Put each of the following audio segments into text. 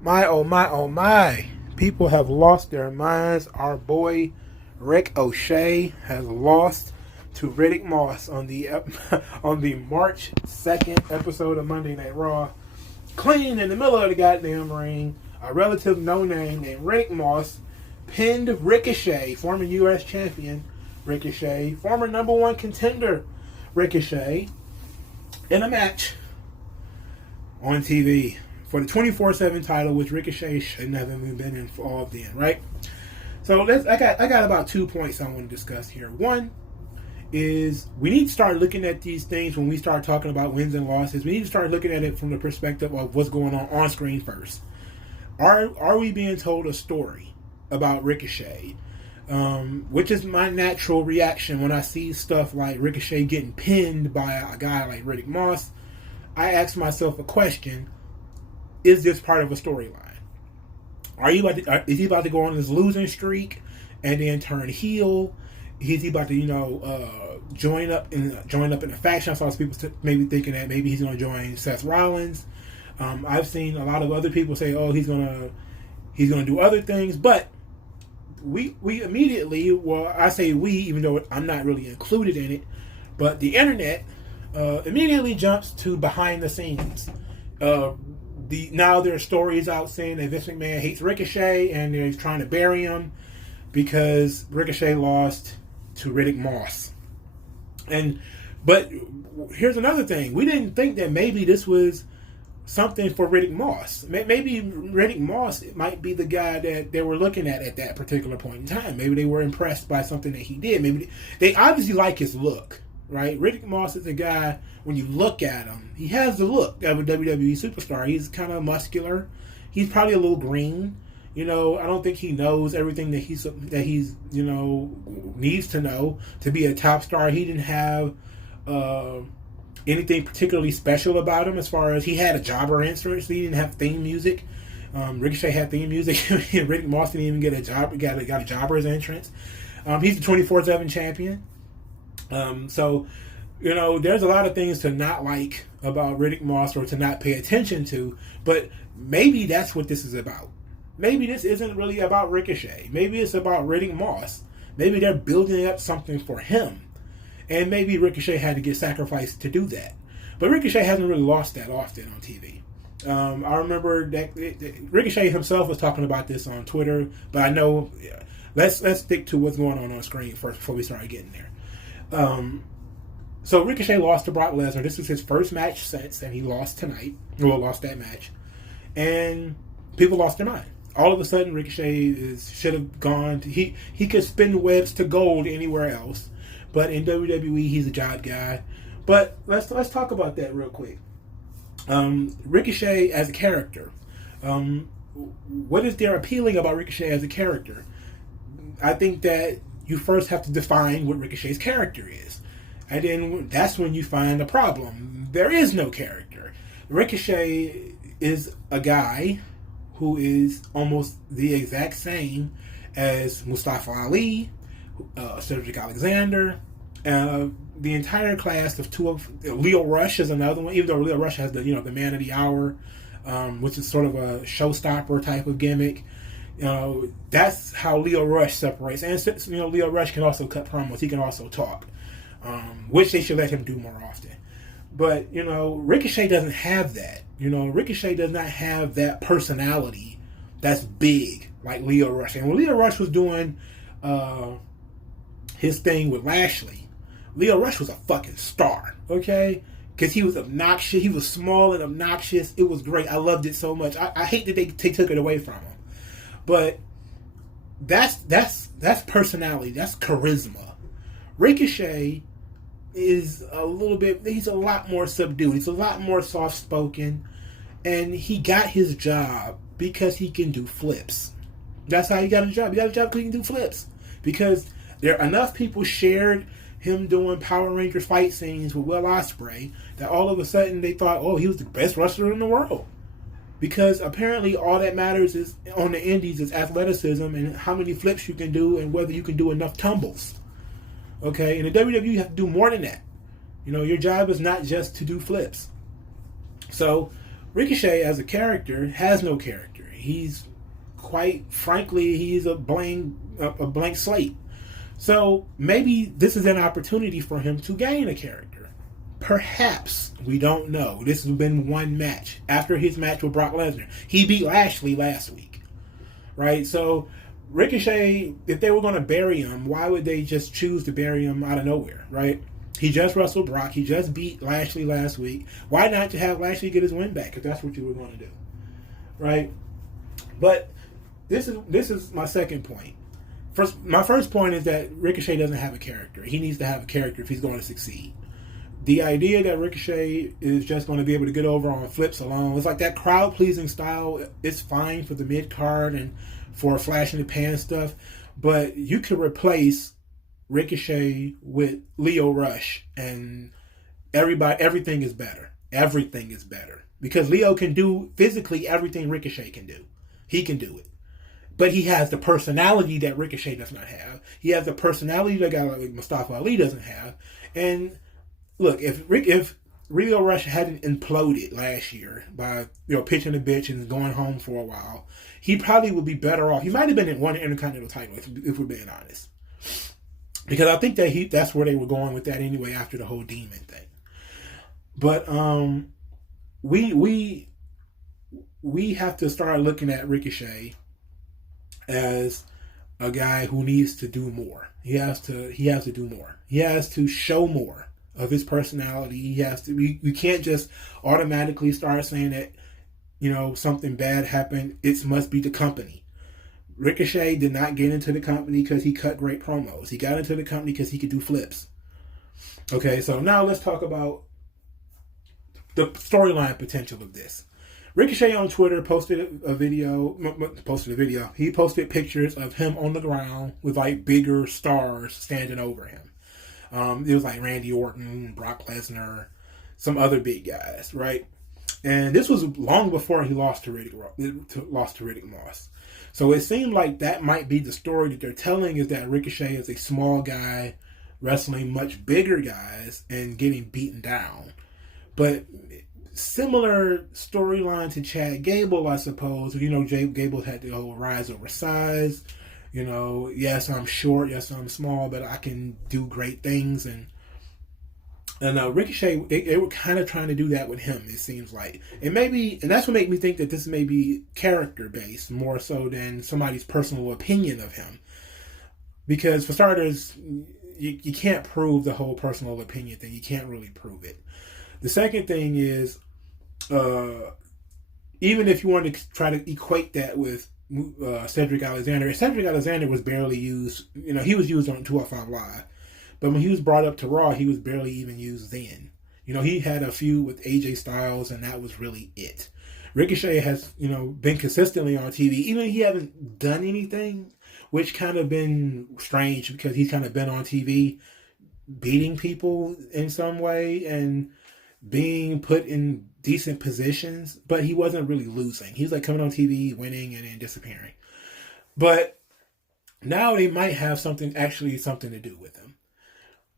My oh my oh my. People have lost their minds. Our boy Ricochet has lost to Riddick Moss on the on the March 2nd episode of Monday Night Raw. Clean in the middle of the goddamn ring. A relative no name named Riddick Moss pinned Ricochet, former US champion Ricochet, former number one contender Ricochet, in a match on TV for the 24/7 title, which Ricochet shouldn't have even been involved in, right? So I got about 2 points I want to discuss here. One is we need to start looking at these things when we start talking about wins and losses. We need to start looking at it from the perspective of what's going on screen first. Are we being told a story about Ricochet? Which is my natural reaction when I see stuff like Ricochet getting pinned by a guy like Riddick Moss. I ask myself a question: is this part of a storyline? Is he about to go on this losing streak and then turn heel? Is he about to join up in a faction? I saw some people maybe thinking that maybe he's going to join Seth Rollins. I've seen a lot of other people say, "Oh, he's gonna do other things," but we immediately, well, I say we, even though I'm not really included in it, but the internet immediately jumps to behind the scenes. Now there are stories out saying that Vince McMahon hates Ricochet and they're trying to bury him because Ricochet lost to Riddick Moss. But here's another thing: we didn't think that maybe this was something for Riddick Moss. Maybe Riddick Moss might be the guy that they were looking at that particular point in time. Maybe they were impressed by something that he did. Maybe they obviously like his look, right? Riddick Moss is a guy, when you look at him, he has the look of a WWE superstar. He's kind of muscular. He's probably a little green. I don't think he knows everything that he's needs to know to be a top star. He didn't have anything particularly special about him, as far as he had a jobber entrance. He didn't have theme music. Ricochet had theme music. Riddick Moss didn't even get a job. Got a jobber's entrance. He's the 24/7 champion. So there's a lot of things to not like about Riddick Moss or to not pay attention to. But maybe that's what this is about. Maybe this isn't really about Ricochet. Maybe it's about Riddick Moss. Maybe they're building up something for him. And maybe Ricochet had to get sacrificed to do that. But Ricochet hasn't really lost that often on TV. I remember that Ricochet himself was talking about this on Twitter, but I know, let's stick to what's going on screen first before we start getting there. So Ricochet lost to Brock Lesnar. This is his first match since, and he lost tonight. Well, lost that match. And people lost their mind. All of a sudden, Ricochet should have gone. He could spin webs to gold anywhere else. But in WWE, he's a job guy. But let's talk about that real quick. Ricochet as a character. What is there appealing about Ricochet as a character? I think that you first have to define what Ricochet's character is. And then that's when you find the problem. There is no character. Ricochet is a guy who is almost the exact same as Mustafa Ali, Cedric Alexander, the entire class of Leo Rush is another one. Even though Leo Rush has the Man of the Hour, which is sort of a showstopper type of gimmick. That's how Leo Rush separates. And Leo Rush can also cut promos. He can also talk, which they should let him do more often. But Ricochet doesn't have that. Ricochet does not have that personality that's big like Leo Rush. And when Leo Rush was doing his thing with Lashley, Leo Rush was a fucking star, okay? Because he was obnoxious. He was small and obnoxious. It was great. I loved it so much. I hate that they took it away from him. But that's personality. That's charisma. Ricochet is he's a lot more subdued. He's a lot more soft-spoken. And he got his job because he can do flips. That's how he got a job. He got a job because he can do flips. Because enough people shared him doing Power Ranger fight scenes with Will Ospreay that all of a sudden they thought, oh, he was the best wrestler in the world. Because apparently all that matters is on the indies is athleticism and how many flips you can do and whether you can do enough tumbles. Okay, in the WWE you have to do more than that. Your job is not just to do flips. So Ricochet as a character has no character. He's quite frankly, he's a blank slate. So maybe this is an opportunity for him to gain a character. Perhaps. We don't know. This has been one match. After his match with Brock Lesnar, he beat Lashley last week. Right? So Ricochet, if they were going to bury him, why would they just choose to bury him out of nowhere? Right? He just wrestled Brock. He just beat Lashley last week. Why not to have Lashley get his win back if that's what you were going to do? Right? But this is my second point. My first point is that Ricochet doesn't have a character. He needs to have a character if he's going to succeed. The idea that Ricochet is just going to be able to get over on flips alone, it's like that crowd-pleasing style, it's fine for the mid-card and for flash in the pan stuff, but you could replace Ricochet with Lio Rush and everything is better. Everything is better. Because Lio can do physically everything Ricochet can do. He can do it. But he has the personality that Ricochet does not have. He has the personality that a guy like Mustafa Ali doesn't have. And look, if Lio Rush hadn't imploded last year by pitching a bitch and going home for a while, he probably would be better off. He might have been in one Intercontinental title if we're being honest, because I think that that's where they were going with that anyway after the whole demon thing. But we have to start looking at Ricochet as a guy who needs to do more. He has to do more. He has to show more of his personality. He has to. You can't just automatically start saying that something bad happened. It must be the company. Ricochet did not get into the company because he cut great promos. He got into the company because he could do flips. Okay, so now let's talk about the storyline potential of this. Ricochet on Twitter posted a video. He posted pictures of him on the ground with like bigger stars standing over him. It was like Randy Orton, Brock Lesnar, some other big guys, right? And this was long before he lost to Riddick Moss. So it seemed like that might be the story that they're telling, is that Ricochet is a small guy wrestling much bigger guys and getting beaten down. But similar storyline to Chad Gable, I suppose. Gable had the whole rise over size. Yes, I'm short. Yes, I'm small, but I can do great things. And Ricochet, they were kind of trying to do that with him, it seems like. And that's what made me think that this may be character-based more so than somebody's personal opinion of him. Because for starters, you can't prove the whole personal opinion thing. You can't really prove it. The second thing is, even if you want to try to equate that with Cedric Alexander was barely used. He was used on 205 Live, but when he was brought up to Raw, he was barely even used then. He had a feud with AJ Styles, and that was really it. Ricochet has, been consistently on TV, even if he hasn't done anything, which kind of been strange because he's kind of been on TV beating people in some way and being put in decent positions, but he wasn't really losing. He was like coming on TV, winning, and then disappearing. But now they might have something to do with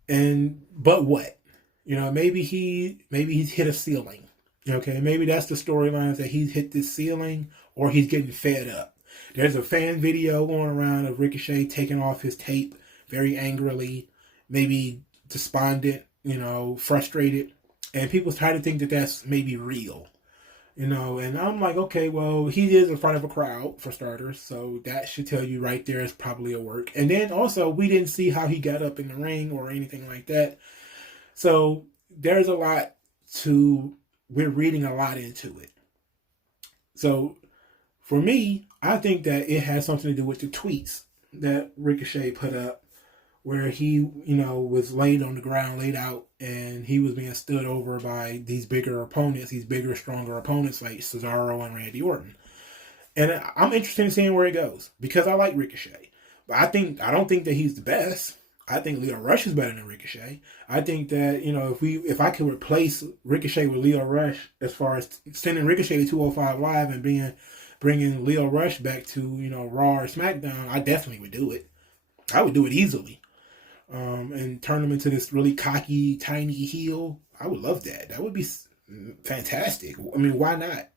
him. But what? Maybe he's hit a ceiling. Okay, maybe that's the storyline, that he's hit this ceiling or he's getting fed up. There's a fan video going around of Ricochet taking off his tape very angrily, maybe despondent, frustrated. And people try to think that that's maybe real, and I'm like, okay, well, he is in front of a crowd for starters, so that should tell you right there it's probably a work. And then also, we didn't see how he got up in the ring or anything like that. So there's we're reading a lot into it. So for me, I think that it has something to do with the tweets that Ricochet put up, where he, was laid on the ground, laid out, and he was being stood over by these bigger opponents, these bigger, stronger opponents like Cesaro and Randy Orton. And I'm interested in seeing where it goes, because I like Ricochet. But I don't think that he's the best. I think Lio Rush is better than Ricochet. I think that, if I could replace Ricochet with Lio Rush, as far as sending Ricochet to 205 Live and bringing Lio Rush back to, Raw or SmackDown, I definitely would do it. I would do it easily. And turn him into this really cocky, tiny heel. I would love that. That would be fantastic. I mean, why not?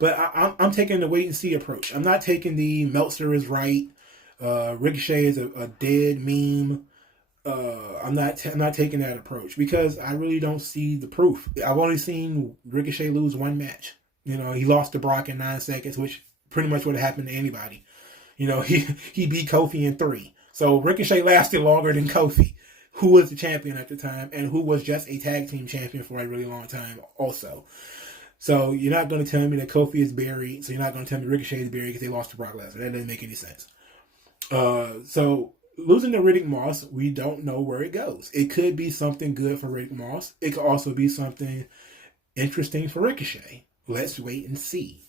But I'm taking the wait and see approach. I'm not taking the Meltzer is right. Ricochet is a dead meme. I'm not taking that approach because I really don't see the proof. I've only seen Ricochet lose one match. You know, he lost to Brock in 9 seconds, which pretty much would have happened to anybody. You know, he beat Kofi in 3. So Ricochet lasted longer than Kofi, who was the champion at the time and who was just a tag team champion for a really long time also. So you're not going to tell me that Kofi is buried. So you're not going to tell me Ricochet is buried because they lost to Brock Lesnar. That doesn't make any sense. So losing to Riddick Moss, we don't know where it goes. It could be something good for Riddick Moss. It could also be something interesting for Ricochet. Let's wait and see.